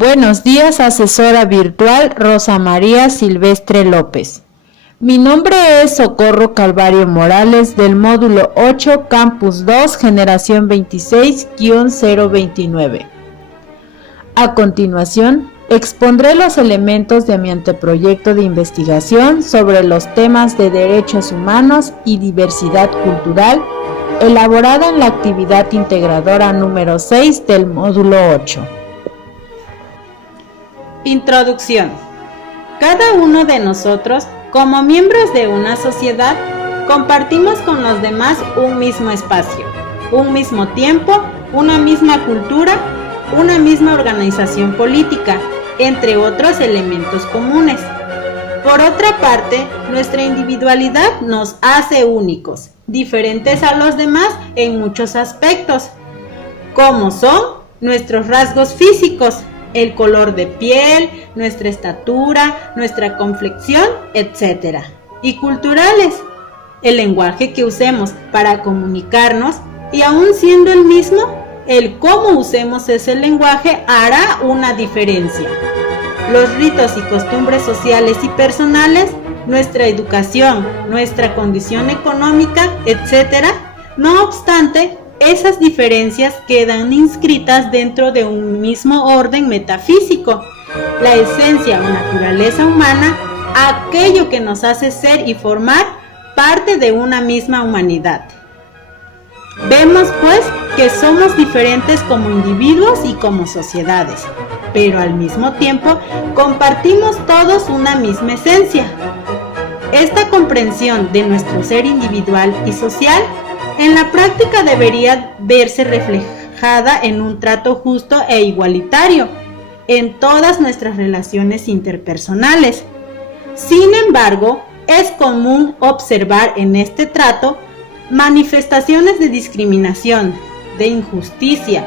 Buenos días, asesora virtual Rosa María Silvestre López. Mi nombre es Socorro Calvario Morales del módulo 8, Campus 2, generación 26-029. A continuación, expondré los elementos de mi anteproyecto de investigación sobre los temas de derechos humanos y diversidad cultural, elaborada en la actividad integradora número 6 del módulo 8. Introducción. Cada uno de nosotros, como miembros de una sociedad, compartimos con los demás un mismo espacio, un mismo tiempo, una misma cultura, una misma organización política, entre otros elementos comunes. Por otra parte, nuestra individualidad nos hace únicos, diferentes a los demás en muchos aspectos, como son nuestros rasgos físicos, el color de piel, nuestra estatura, nuestra complexión, etc. Y culturales, el lenguaje que usemos para comunicarnos y aun siendo el mismo, el cómo usemos ese lenguaje hará una diferencia. Los ritos y costumbres sociales y personales, nuestra educación, nuestra condición económica, etc. No obstante, esas diferencias quedan inscritas dentro de un mismo orden metafísico, la esencia o naturaleza humana, aquello que nos hace ser y formar parte de una misma humanidad. Vemos pues que somos diferentes como individuos y como sociedades, pero al mismo tiempo compartimos todos una misma esencia. Esta comprensión de nuestro ser individual y social en la práctica debería verse reflejada en un trato justo e igualitario en todas nuestras relaciones interpersonales. Sin embargo, es común observar en este trato manifestaciones de discriminación, de injusticia,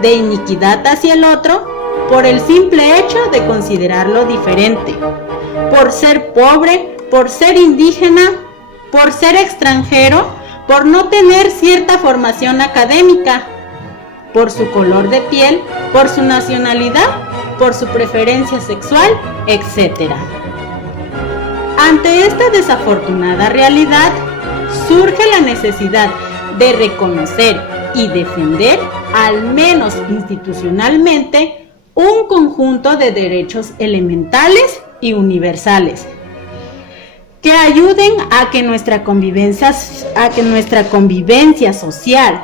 de iniquidad hacia el otro por el simple hecho de considerarlo diferente, por ser pobre, por ser indígena, por ser extranjero, por no tener cierta formación académica, por su color de piel, por su nacionalidad, por su preferencia sexual, etc. Ante esta desafortunada realidad, surge la necesidad de reconocer y defender, al menos institucionalmente, un conjunto de derechos elementales y universales que ayuden a que nuestra convivencia social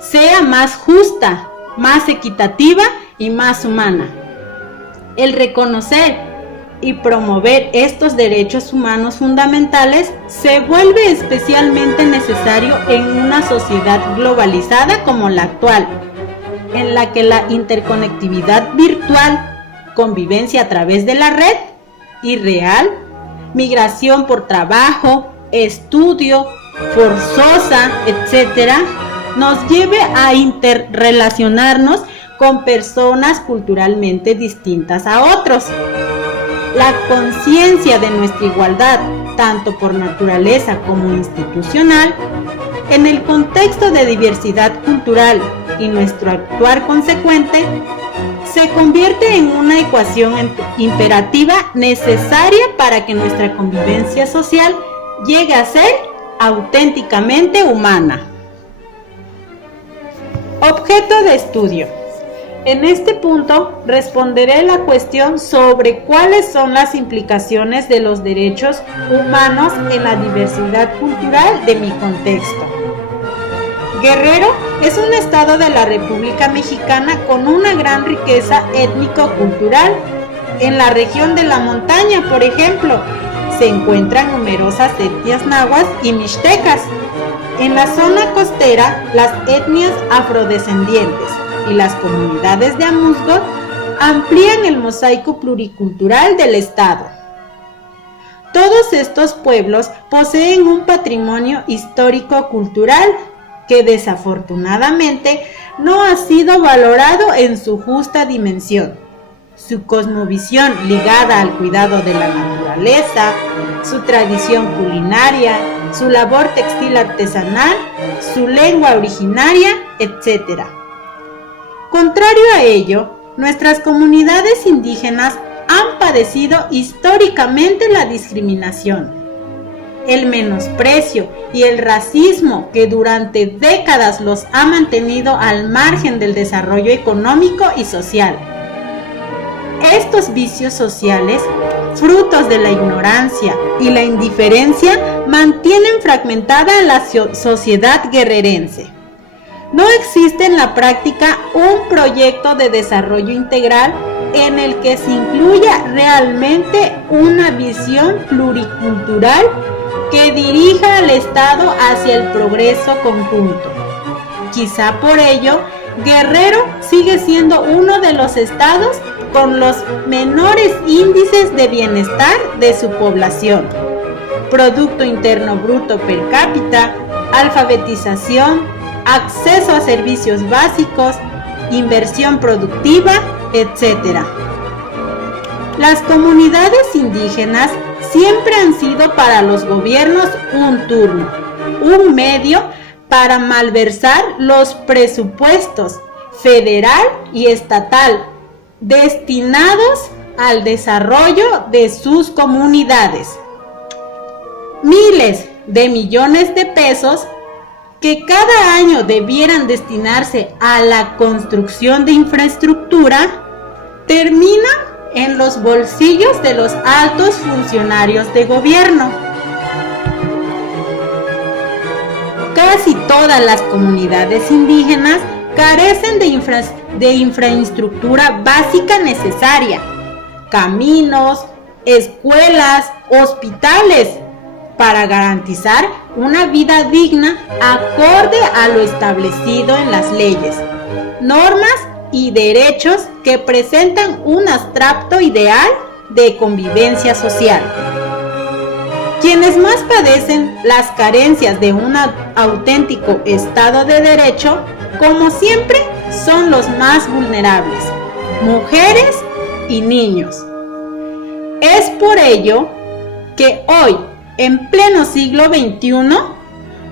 sea más justa, más equitativa y más humana. El reconocer y promover estos derechos humanos fundamentales se vuelve especialmente necesario en una sociedad globalizada como la actual, en la que la interconectividad virtual, convivencia a través de la red y real, migración por trabajo, estudio, forzosa, etc., nos lleve a interrelacionarnos con personas culturalmente distintas a otros. La conciencia de nuestra igualdad, tanto por naturaleza como institucional, en el contexto de diversidad cultural y nuestro actuar consecuente, se convierte en una ecuación imperativa necesaria para que nuestra convivencia social llegue a ser auténticamente humana. Objeto de estudio. En este punto responderé la cuestión sobre cuáles son las implicaciones de los derechos humanos en la diversidad cultural de mi contexto. Guerrero es un estado de la República Mexicana con una gran riqueza étnico-cultural. En la región de la montaña, por ejemplo, se encuentran numerosas etnias nahuas y mixtecas. En la zona costera, las etnias afrodescendientes y las comunidades de Amuzgo amplían el mosaico pluricultural del estado. Todos estos pueblos poseen un patrimonio histórico-cultural que desafortunadamente no ha sido valorado en su justa dimensión. Su cosmovisión ligada al cuidado de la naturaleza, su tradición culinaria, su labor textil artesanal, su lengua originaria, etc. Contrario a ello, Nuestras comunidades indígenas han padecido históricamente la discriminación, el menosprecio y el racismo que durante décadas los ha mantenido al margen del desarrollo económico y social. Estos vicios sociales, frutos de la ignorancia y la indiferencia, mantienen fragmentada a la sociedad guerrerense. No existe en la práctica un proyecto de desarrollo integral en el que se incluya realmente una visión pluricultural que dirija al Estado hacia el progreso conjunto. Quizá por ello, Guerrero sigue siendo uno de los estados con los menores índices de bienestar de su población. Producto Interno Bruto per cápita, alfabetización, acceso a servicios básicos, inversión productiva, etc. Las comunidades indígenas siempre han sido para los gobiernos un turno, un medio para malversar los presupuestos federal y estatal destinados al desarrollo de sus comunidades. Miles de millones de pesos que cada año debieran destinarse a la construcción de infraestructura terminan en los bolsillos de los altos funcionarios de gobierno. Casi todas las comunidades indígenas carecen de infraestructura básica necesaria, caminos, escuelas, hospitales, para garantizar una vida digna acorde a lo establecido en las leyes, normas y derechos que presentan un abstracto ideal de convivencia social. Quienes más padecen las carencias de un auténtico Estado de Derecho, como siempre, son los más vulnerables, mujeres y niños. Es por ello que hoy, en pleno siglo XXI,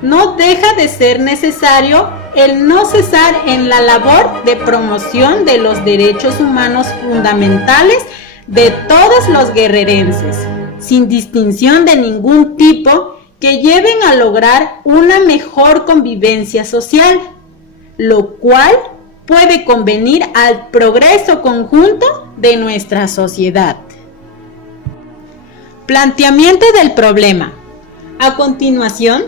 no deja de ser necesario el no cesar en la labor de promoción de los derechos humanos fundamentales de todos los guerrerenses, sin distinción de ningún tipo, que lleven a lograr una mejor convivencia social, lo cual puede convenir al progreso conjunto de nuestra sociedad. Planteamiento del problema. A continuación,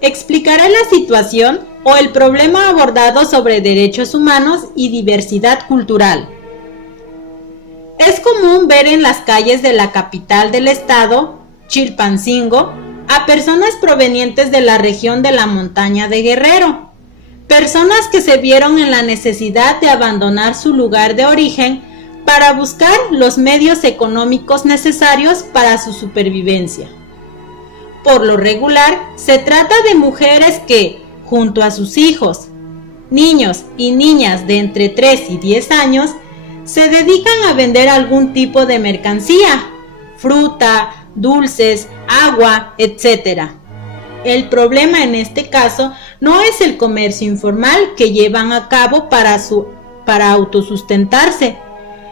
explicaré la situación o el problema abordado sobre derechos humanos y diversidad cultural. Es común ver en las calles de la capital del estado, Chilpancingo, a personas provenientes de la región de la montaña de Guerrero, personas que se vieron en la necesidad de abandonar su lugar de origen para buscar los medios económicos necesarios para su supervivencia. Por lo regular, se trata de mujeres que, junto a sus hijos, niños y niñas de entre 3 y 10 años, se dedican a vender algún tipo de mercancía, fruta, dulces, agua, etc. El problema en este caso no es el comercio informal que llevan a cabo para autosustentarse,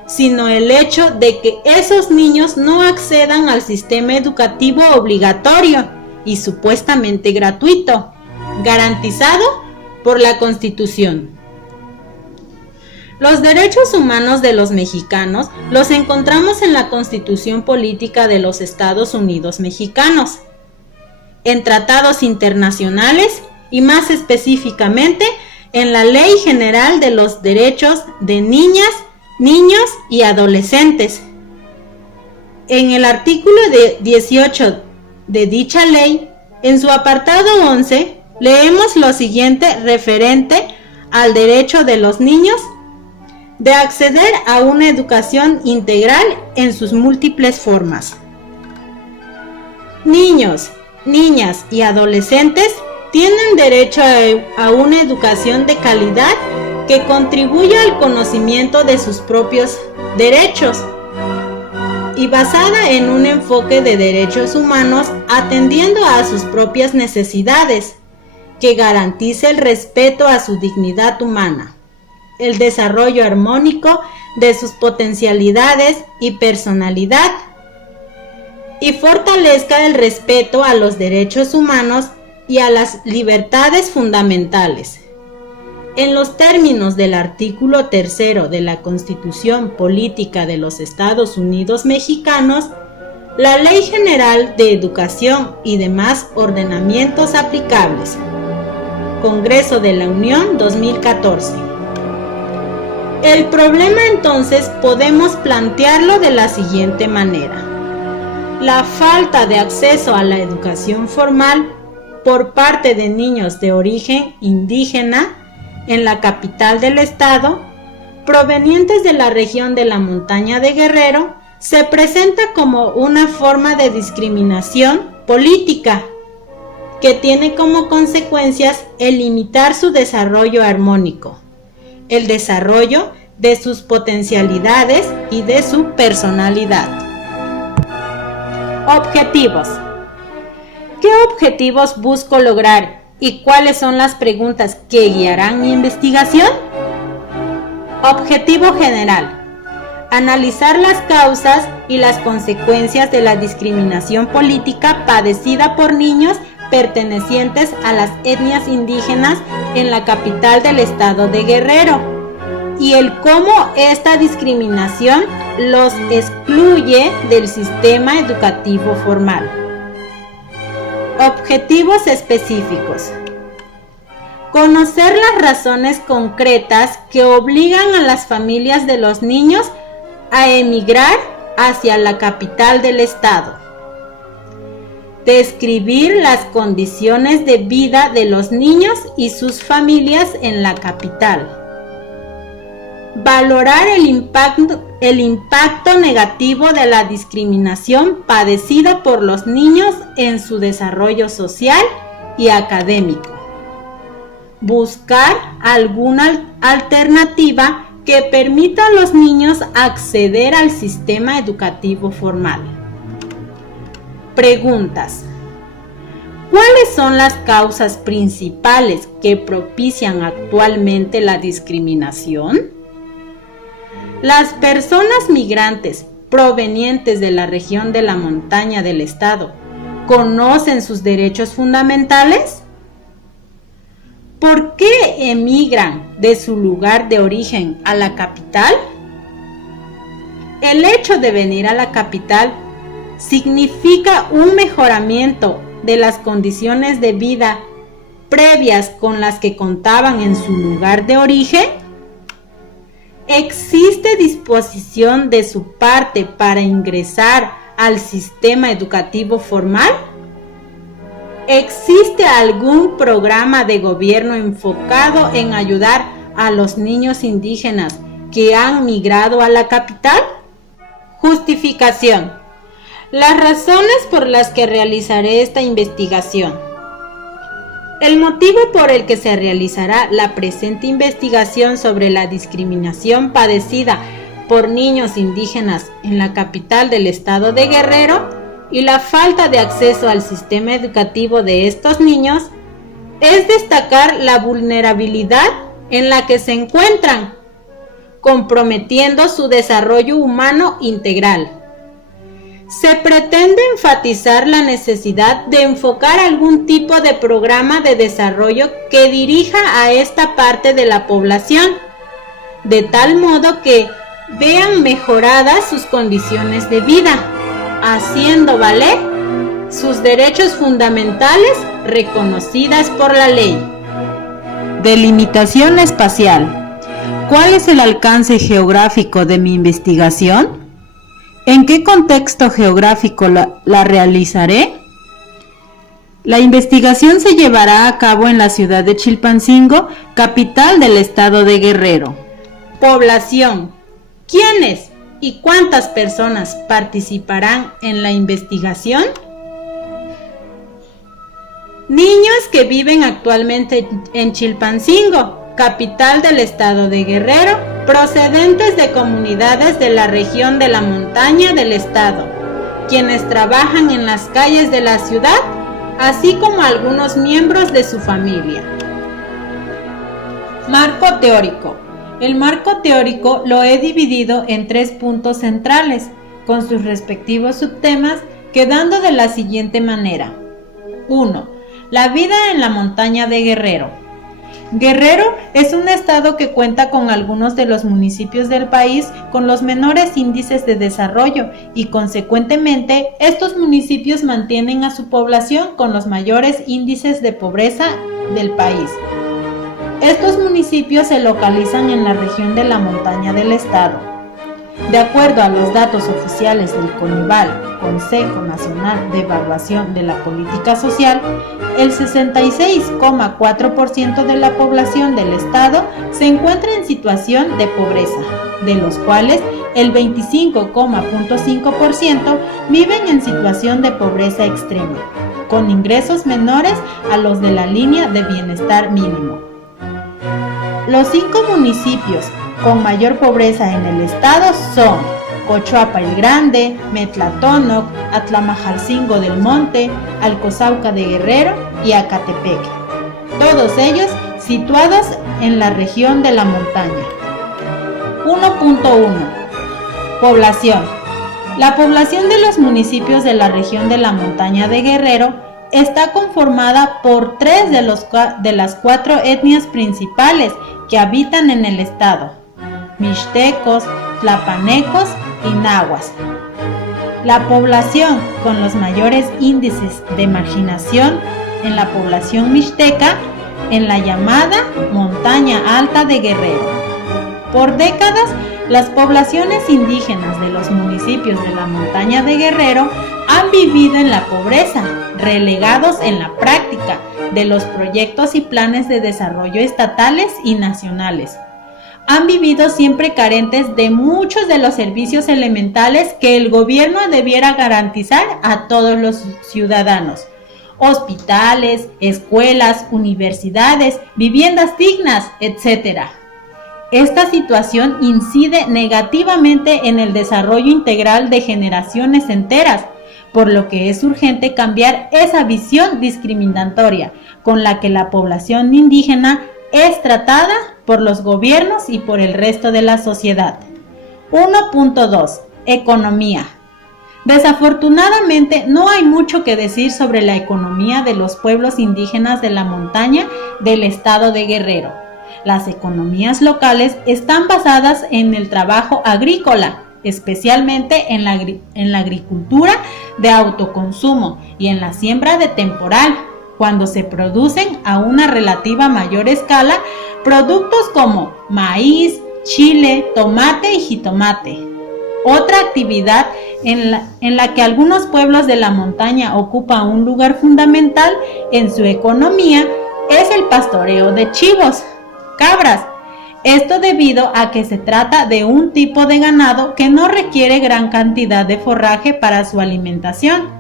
sino el hecho de que esos niños no accedan al sistema educativo obligatorio y supuestamente gratuito, garantizado por la Constitución. Los derechos humanos de los mexicanos los encontramos en la Constitución Política de los Estados Unidos Mexicanos, en tratados internacionales y más específicamente en la Ley General de los Derechos de Niñas, Niños y Adolescentes. En el artículo 18 de dicha ley, en su apartado 11, leemos lo siguiente referente al derecho de los niños de acceder a una educación integral en sus múltiples formas. Niños, niñas y adolescentes tienen derecho a una educación de calidad que contribuya al conocimiento de sus propios derechos y basada en un enfoque de derechos humanos atendiendo a sus propias necesidades, que garantice el respeto a su dignidad humana, el desarrollo armónico de sus potencialidades y personalidad, y fortalezca el respeto a los derechos humanos y a las libertades fundamentales. En los términos del artículo 3 de la Constitución Política de los Estados Unidos Mexicanos, la Ley General de Educación y demás ordenamientos aplicables. Congreso de la Unión 2014. El problema entonces podemos plantearlo de la siguiente manera. La falta de acceso a la educación formal por parte de niños de origen indígena en la capital del estado, provenientes de la región de la montaña de Guerrero, se presenta como una forma de discriminación política que tiene como consecuencias el limitar su desarrollo armónico, el desarrollo de sus potencialidades y de su personalidad. Objetivos. ¿Qué objetivos busco lograr y cuáles son las preguntas que guiarán mi investigación? Objetivo general: analizar las causas y las consecuencias de la discriminación política padecida por niños pertenecientes a las etnias indígenas en la capital del estado de Guerrero, y el cómo esta discriminación los excluye del sistema educativo formal. Objetivos específicos: conocer las razones concretas que obligan a las familias de los niños a emigrar hacia la capital del estado. Describir las condiciones de vida de los niños y sus familias en la capital. Valorar el impacto negativo de la discriminación padecida por los niños en su desarrollo social y académico. Buscar alguna alternativa que permita a los niños acceder al sistema educativo formal. Preguntas: ¿cuáles son las causas principales que propician actualmente la discriminación? ¿Las personas migrantes provenientes de la región de la montaña del estado conocen sus derechos fundamentales? ¿Por qué emigran de su lugar de origen a la capital? El hecho de venir a la capital significa un mejoramiento de las condiciones de vida previas con las que contaban en su lugar de origen. ¿Existe disposición de su parte para ingresar al sistema educativo formal? ¿Existe algún programa de gobierno enfocado en ayudar a los niños indígenas que han migrado a la capital? Justificación. Las razones por las que realizaré esta investigación. El motivo por el que se realizará la presente investigación sobre la discriminación padecida por niños indígenas en la capital del estado de Guerrero y la falta de acceso al sistema educativo de estos niños es destacar la vulnerabilidad en la que se encuentran, comprometiendo su desarrollo humano integral. Se pretende enfatizar la necesidad de enfocar algún tipo de programa de desarrollo que dirija a esta parte de la población, de tal modo que vean mejoradas sus condiciones de vida, haciendo valer sus derechos fundamentales reconocidas por la ley. Delimitación espacial. ¿Cuál es el alcance geográfico de mi investigación? ¿En qué contexto geográfico la realizaré? La investigación se llevará a cabo en la ciudad de Chilpancingo, capital del estado de Guerrero. Población. ¿Quiénes y cuántas personas participarán en la investigación? Niños que viven actualmente en Chilpancingo, capital del estado de Guerrero, procedentes de comunidades de la región de la montaña del estado, quienes trabajan en las calles de la ciudad, así como algunos miembros de su familia. Marco teórico. El marco teórico lo he dividido en 3 puntos centrales, con sus respectivos subtemas, quedando de la siguiente manera. 1. La vida en la montaña de Guerrero. Guerrero es un estado que cuenta con algunos de los municipios del país con los menores índices de desarrollo y consecuentemente estos municipios mantienen a su población con los mayores índices de pobreza del país. Estos municipios se localizan en la región de la montaña del estado. De acuerdo a los datos oficiales del CONIVAL, Consejo Nacional de Evaluación de la Política Social, el 66,4% de la población del estado se encuentra en situación de pobreza, de los cuales el 25,5% viven en situación de pobreza extrema, con ingresos menores a los de la línea de bienestar mínimo. Los 5 municipios con mayor pobreza en el estado son Cochuapa el Grande, Metlatónoc, Atlamajalcingo del Monte, Alcozauca de Guerrero y Acatepec, todos ellos situados en la región de la montaña. 1.1. Población. La población de los municipios de la región de la montaña de Guerrero está conformada por 3 de las 4 etnias principales que habitan en el estado: mixtecos, tlapanecos y nahuas. La población con los mayores índices de marginación en la población mixteca en la llamada Montaña Alta de Guerrero. Por décadas, las poblaciones indígenas de los municipios de la montaña de Guerrero han vivido en la pobreza, relegados en la práctica de los proyectos y planes de desarrollo estatales y nacionales. Han vivido siempre carentes de muchos de los servicios elementales que el gobierno debiera garantizar a todos los ciudadanos: hospitales, escuelas, universidades, viviendas dignas, etc. Esta situación incide negativamente en el desarrollo integral de generaciones enteras, por lo que es urgente cambiar esa visión discriminatoria con la que la población indígena es tratada por los gobiernos y por el resto de la sociedad. 1.2. Economía. Desafortunadamente, no hay mucho que decir sobre la economía de los pueblos indígenas de la montaña del estado de Guerrero. Las economías locales están basadas en el trabajo agrícola, especialmente en la agricultura de autoconsumo y en la siembra de temporal, cuando se producen a una relativa mayor escala productos como maíz, chile, tomate y jitomate. Otra actividad en la que algunos pueblos de la montaña ocupan un lugar fundamental en su economía es el pastoreo de chivos, cabras. Esto debido a que se trata de un tipo de ganado que no requiere gran cantidad de forraje para su alimentación,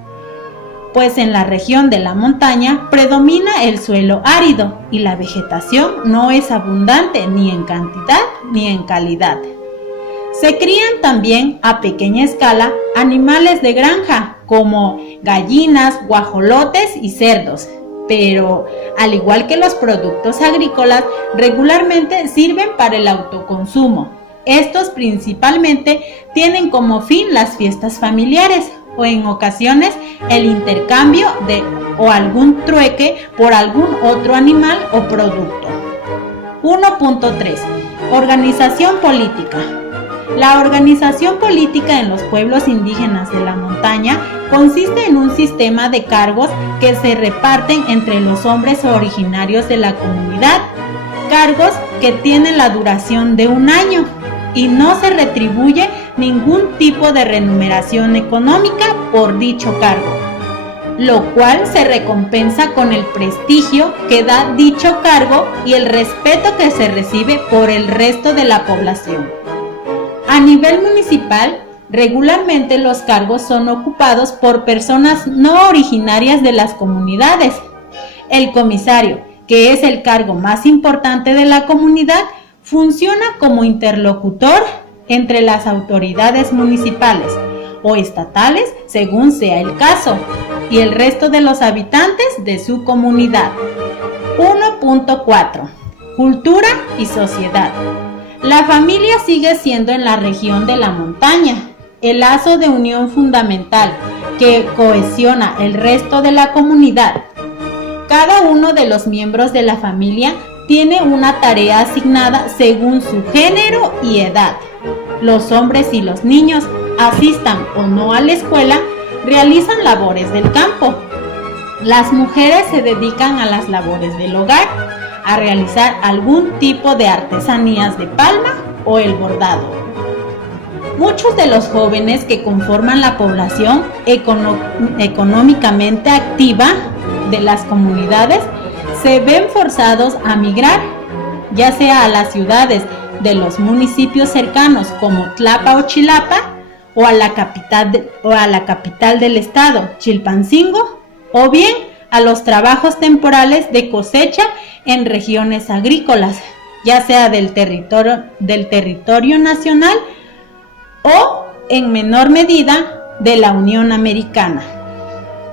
pues en la región de la montaña predomina el suelo árido y la vegetación no es abundante ni en cantidad ni en calidad. Se crían también a pequeña escala animales de granja como gallinas, guajolotes y cerdos, pero al igual que los productos agrícolas, regularmente sirven para el autoconsumo. Estos principalmente tienen como fin las fiestas familiares o en ocasiones el intercambio o algún trueque por algún otro animal o producto. 1.3. Organización política. La organización política en los pueblos indígenas de la montaña consiste en un sistema de cargos que se reparten entre los hombres originarios de la comunidad, cargos que tienen la duración de 1 año y no se retribuye ningún tipo de remuneración económica por dicho cargo, lo cual se recompensa con el prestigio que da dicho cargo y el respeto que se recibe por el resto de la población. A nivel municipal, regularmente los cargos son ocupados por personas no originarias de las comunidades. El comisario, que es el cargo más importante de la comunidad, funciona como interlocutor entre las autoridades municipales o estatales, según sea el caso, y el resto de los habitantes de su comunidad. 1.4. Cultura y sociedad. La familia sigue siendo en la región de la montaña el lazo de unión fundamental que cohesiona el resto de la comunidad. Cada uno de los miembros de la familia tiene una tarea asignada según su género y edad. Los hombres y los niños, asistan o no a la escuela, realizan labores del campo. Las mujeres se dedican a las labores del hogar, a realizar algún tipo de artesanías de palma o el bordado. Muchos de los jóvenes que conforman la población económicamente activa de las comunidades se ven forzados a migrar, ya sea a las ciudades de los municipios cercanos como Tlapa o Chilapa, o a la capital del estado, Chilpancingo, o bien a los trabajos temporales de cosecha en regiones agrícolas, ya sea del territorio nacional o, en menor medida, de la Unión Americana.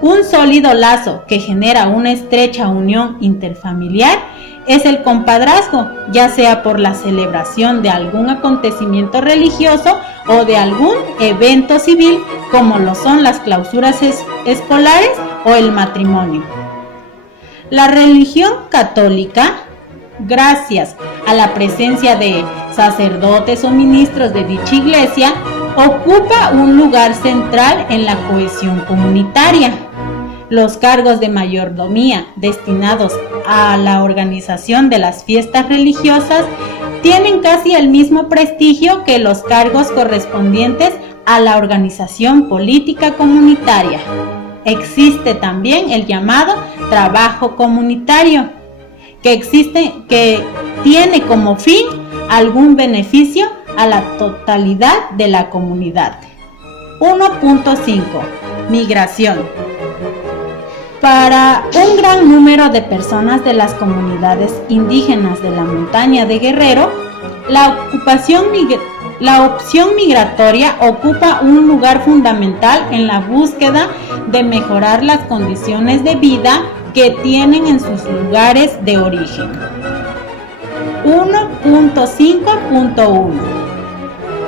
Un sólido lazo que genera una estrecha unión interfamiliar es el compadrazgo, ya sea por la celebración de algún acontecimiento religioso o de algún evento civil, como lo son las clausuras escolares o el matrimonio. La religión católica, gracias a la presencia de sacerdotes o ministros de dicha iglesia, ocupa un lugar central en la cohesión comunitaria. Los cargos de mayordomía destinados a la organización de las fiestas religiosas tienen casi el mismo prestigio que los cargos correspondientes a la organización política comunitaria. Existe también el llamado trabajo comunitario, que tiene como fin algún beneficio a la totalidad de la comunidad. 1.5. Migración. Para un gran número de personas de las comunidades indígenas de la montaña de Guerrero, la opción migratoria ocupa un lugar fundamental en la búsqueda de mejorar las condiciones de vida que tienen en sus lugares de origen. 1.5.1.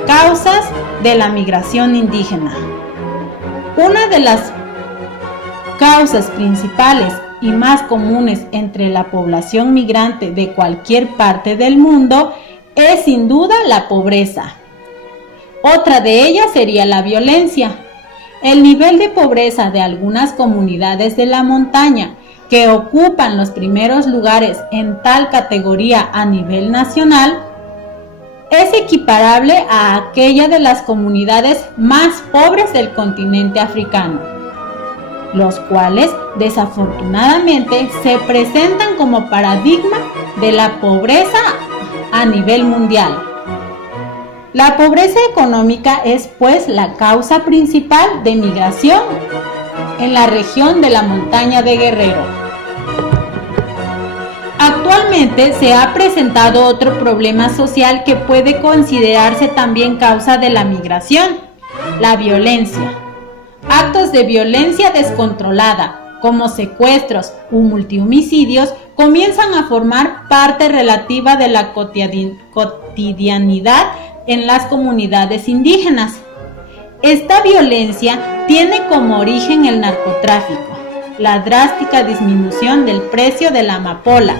Causas de la migración indígena. Una de las causas principales y más comunes entre la población migrante de cualquier parte del mundo es sin duda la pobreza. Otra de ellas sería la violencia. El nivel de pobreza de algunas comunidades de la montaña, que ocupan los primeros lugares en tal categoría a nivel nacional, es equiparable a aquella de las comunidades más pobres del continente africano, los cuales desafortunadamente se presentan como paradigma de la pobreza a nivel mundial. La pobreza económica es pues la causa principal de migración en la región de la montaña de Guerrero. Actualmente se ha presentado otro problema social que puede considerarse también causa de la migración: la violencia. Actos de violencia descontrolada, como secuestros o multihomicidios, comienzan a formar parte relativa de la cotidianidad en las comunidades indígenas. Esta violencia tiene como origen el narcotráfico, la drástica disminución del precio de la amapola,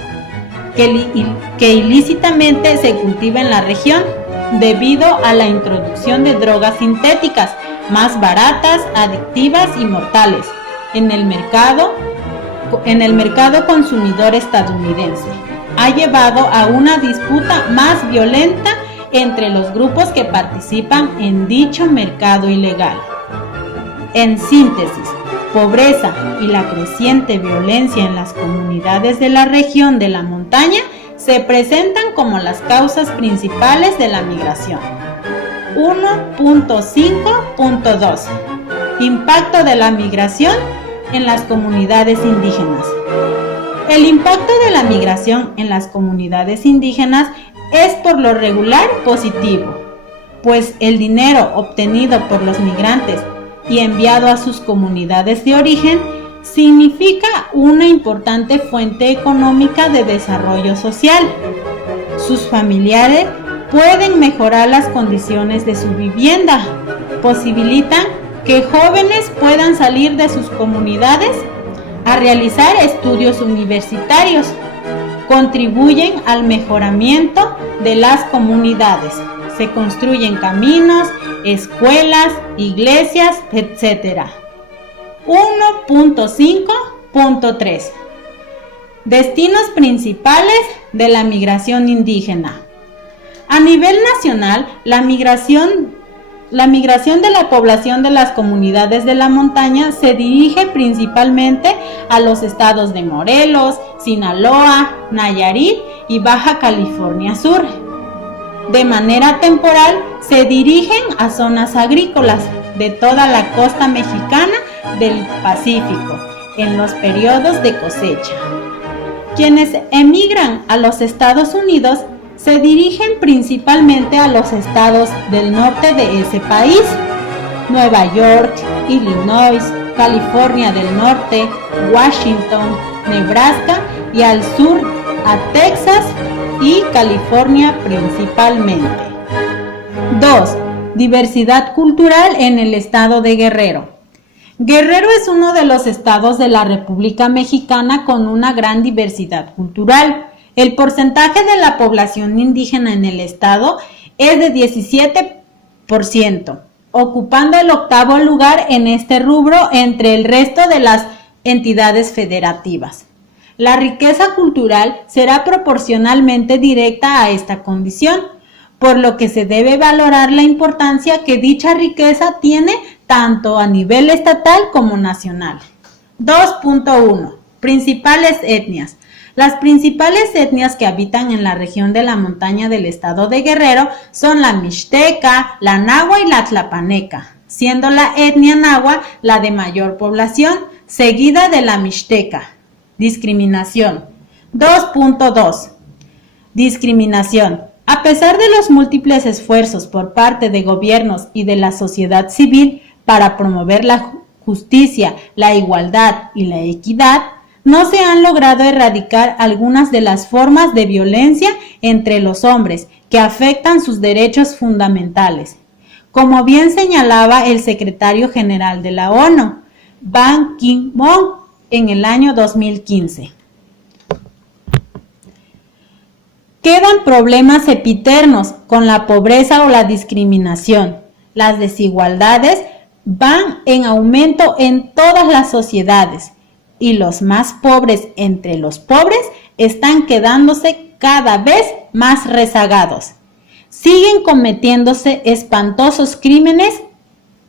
que ilícitamente se cultiva en la región debido a la introducción de drogas sintéticas más baratas, adictivas y mortales en el mercado consumidor estadounidense. Ha llevado a una disputa más violenta entre los grupos que participan en dicho mercado ilegal. En síntesis, pobreza y la creciente violencia en las comunidades de la región de la montaña se presentan como las causas principales de la migración. 1.5.2. Impacto de la migración en las comunidades indígenas. El impacto de la migración en las comunidades indígenas es por lo regular positivo, pues el dinero obtenido por los migrantes y enviado a sus comunidades de origen significa una importante fuente económica de desarrollo social. Sus familiares pueden mejorar las condiciones de su vivienda, posibilitan que jóvenes puedan salir de sus comunidades a realizar estudios universitarios, contribuyen al mejoramiento de las comunidades, se construyen caminos, escuelas, iglesias, etc. 1.5.3 Destinos principales de la migración indígena. A nivel nacional, la migración de la población de las comunidades de la montaña se dirige principalmente a los estados de Morelos, Sinaloa, Nayarit y Baja California Sur. De manera temporal, se dirigen a zonas agrícolas de toda la costa mexicana del Pacífico en los periodos de cosecha. Quienes emigran a los Estados Unidos se dirigen principalmente a los estados del norte de ese país: Nueva York, Illinois, California del Norte, Washington, Nebraska y al sur a Texas y California principalmente. 2. Diversidad cultural en el estado de Guerrero. Guerrero es uno de los estados de la República Mexicana con una gran diversidad cultural. El porcentaje de la población indígena en el estado es de 17%, ocupando el 8º lugar en este rubro entre el resto de las entidades federativas. La riqueza cultural será proporcionalmente directa a esta condición, por lo que se debe valorar la importancia que dicha riqueza tiene tanto a nivel estatal como nacional. 2.1. Principales etnias. Las principales etnias que habitan en la región de la montaña del estado de Guerrero son la mixteca, la nahua y la tlapaneca, siendo la etnia nahua la de mayor población, seguida de la mixteca. Discriminación. 2.2. Discriminación. A pesar de los múltiples esfuerzos por parte de gobiernos y de la sociedad civil para promover la justicia, la igualdad y la equidad, no se han logrado erradicar algunas de las formas de violencia entre los hombres que afectan sus derechos fundamentales. Como bien señalaba el secretario general de la ONU, Ban Ki-moon, en el año 2015. Quedan problemas sempiternos con la pobreza o la discriminación. Las desigualdades van en aumento en todas las sociedades y los más pobres entre los pobres están quedándose cada vez más rezagados. Siguen cometiéndose espantosos crímenes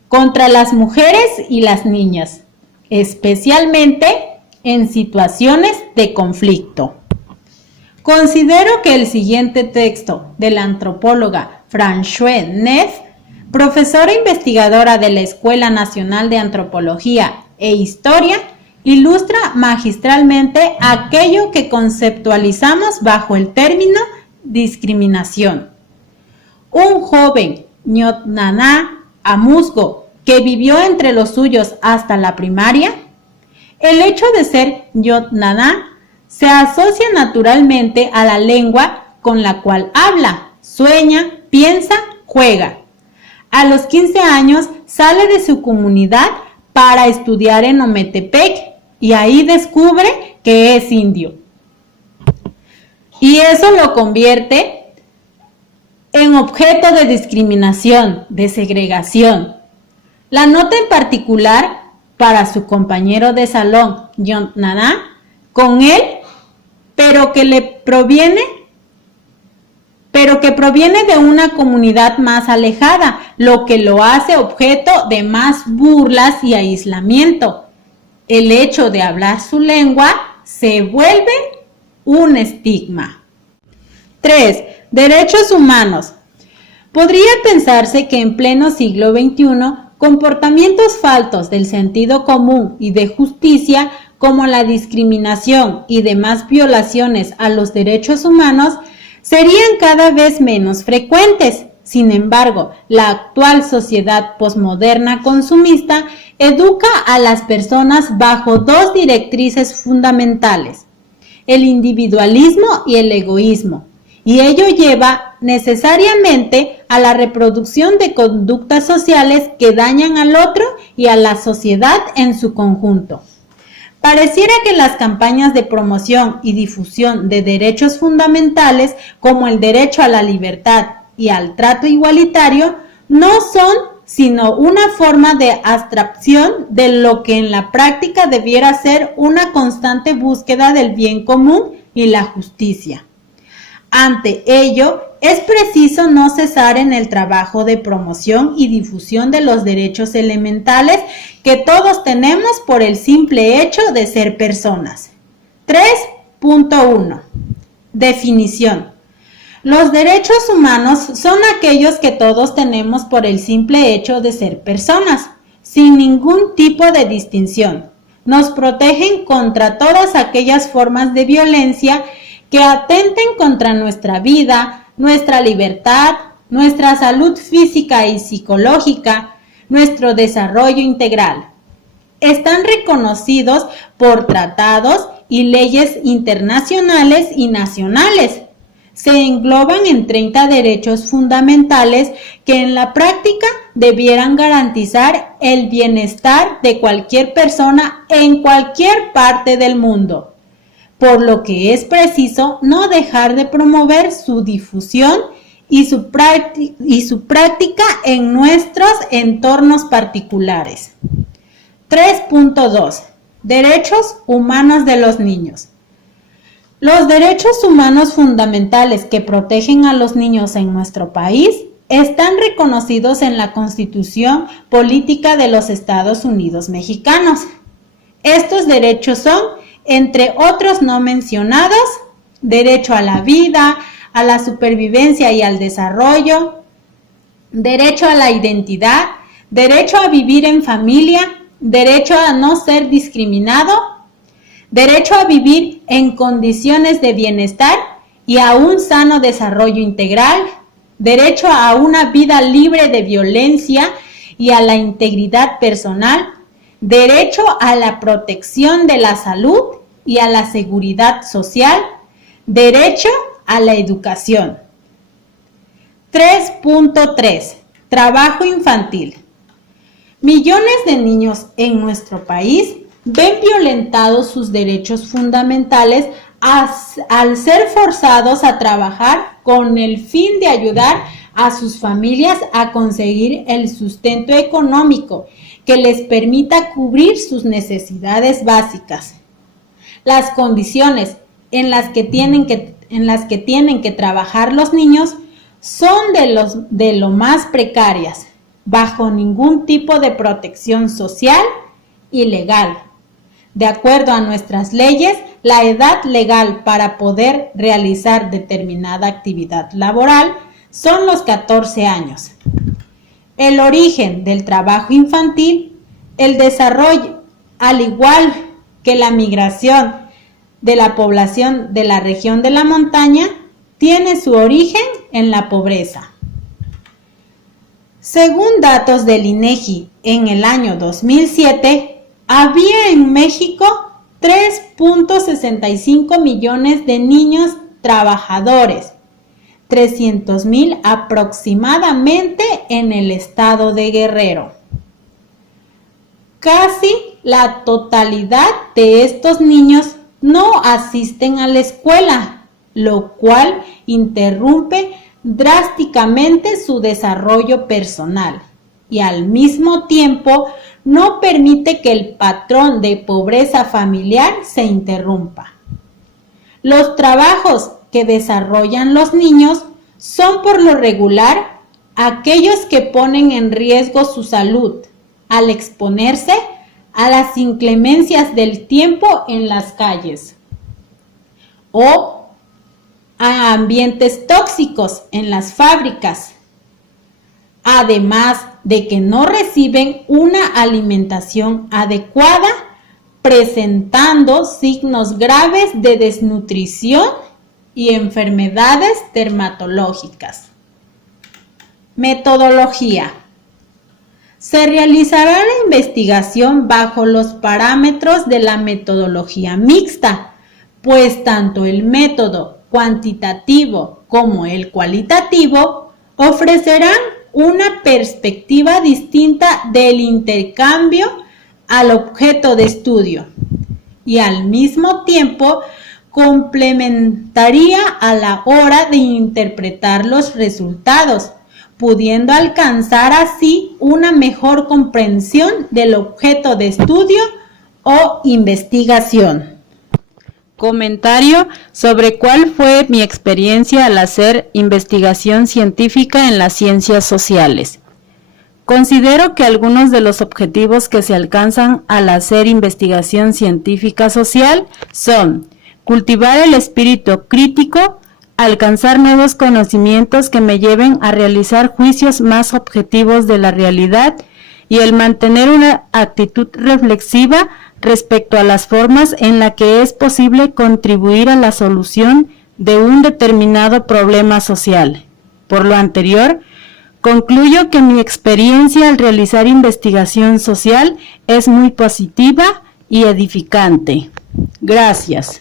contra las mujeres y las niñas, especialmente en situaciones de conflicto. Considero que el siguiente texto de la antropóloga Françoise Neff, profesora investigadora de la Escuela Nacional de Antropología e Historia, ilustra magistralmente aquello que conceptualizamos bajo el término discriminación. Un joven ñotnaná amuzgo que vivió entre los suyos hasta la primaria. El hecho de ser ñotnaná se asocia naturalmente a la lengua con la cual habla, sueña, piensa, juega. A los 15 años sale de su comunidad para estudiar en Ometepec y ahí descubre que es indio. Y eso lo convierte en objeto de discriminación, de segregación. La nota en particular para su compañero de salón, ñotnaná, con él, pero que proviene de una comunidad más alejada, lo que lo hace objeto de más burlas y aislamiento. El hecho de hablar su lengua se vuelve un estigma. 3. Derechos humanos. Podría pensarse que en pleno siglo XXI, comportamientos faltos del sentido común y de justicia, como la discriminación y demás violaciones a los derechos humanos, serían cada vez menos frecuentes. Sin embargo, la actual sociedad posmoderna consumista educa a las personas bajo dos directrices fundamentales: el individualismo y el egoísmo, y ello lleva necesariamente a la reproducción de conductas sociales que dañan al otro y a la sociedad en su conjunto. Pareciera que las campañas de promoción y difusión de derechos fundamentales, como el derecho a la libertad y al trato igualitario, no son sino una forma de abstracción de lo que en la práctica debiera ser una constante búsqueda del bien común y la justicia. Ante ello, es preciso no cesar en el trabajo de promoción y difusión de los derechos elementales que todos tenemos por el simple hecho de ser personas. 3.1. Definición. Los derechos humanos son aquellos que todos tenemos por el simple hecho de ser personas, sin ningún tipo de distinción. Nos protegen contra todas aquellas formas de violencia que atenten contra nuestra vida, nuestra libertad, nuestra salud física y psicológica, nuestro desarrollo integral. Están reconocidos por tratados y leyes internacionales y nacionales. Se engloban en 30 derechos fundamentales que en la práctica debieran garantizar el bienestar de cualquier persona en cualquier parte del mundo, por lo que es preciso no dejar de promover su difusión y su práctica en nuestros entornos particulares. 3.2. Derechos humanos de los niños. Los derechos humanos fundamentales que protegen a los niños en nuestro país están reconocidos en la Constitución Política de los Estados Unidos Mexicanos. Estos derechos son, entre otros no mencionados, derecho a la vida, a la supervivencia y al desarrollo, derecho a la identidad, derecho a vivir en familia, derecho a no ser discriminado, derecho a vivir en condiciones de bienestar y a un sano desarrollo integral, derecho a una vida libre de violencia y a la integridad personal, derecho a la protección de la salud y a la seguridad social, derecho a la educación. 3.3. Trabajo infantil. Millones de niños en nuestro país ven violentados sus derechos fundamentales al ser forzados a trabajar con el fin de ayudar a sus familias a conseguir el sustento económico que les permita cubrir sus necesidades básicas. Las condiciones en las que tienen que trabajar los niños son de lo más precarias, bajo ningún tipo de protección social y legal. De acuerdo a nuestras leyes, la edad legal para poder realizar determinada actividad laboral son los 14 años. El origen del trabajo infantil, el desarrollo, al igual que la migración de la población de la región de la montaña, tiene su origen en la pobreza. Según datos del INEGI, en el año 2007, había en México 3.65 millones de niños trabajadores, 300,000 aproximadamente en el estado de Guerrero. Casi la totalidad de estos niños no asisten a la escuela, lo cual interrumpe drásticamente su desarrollo personal y al mismo tiempo no permite que el patrón de pobreza familiar se interrumpa. Los trabajos que desarrollan los niños son por lo regular aquellos que ponen en riesgo su salud al exponerse a las inclemencias del tiempo en las calles o a ambientes tóxicos en las fábricas, además de que no reciben una alimentación adecuada, presentando signos graves de desnutrición y enfermedades dermatológicas. Metodología. Se realizará la investigación bajo los parámetros de la metodología mixta, pues tanto el método cuantitativo como el cualitativo, ofrecerán una perspectiva distinta del intercambio al objeto de estudio y al mismo tiempo complementaría a la hora de interpretar los resultados, pudiendo alcanzar así una mejor comprensión del objeto de estudio o investigación. Comentario sobre cuál fue mi experiencia al hacer investigación científica en las ciencias sociales. Considero que algunos de los objetivos que se alcanzan al hacer investigación científica social son cultivar el espíritu crítico, alcanzar nuevos conocimientos que me lleven a realizar juicios más objetivos de la realidad y el mantener una actitud reflexiva respecto a las formas en las que es posible contribuir a la solución de un determinado problema social. Por lo anterior, concluyo que mi experiencia al realizar investigación social es muy positiva y edificante. Gracias.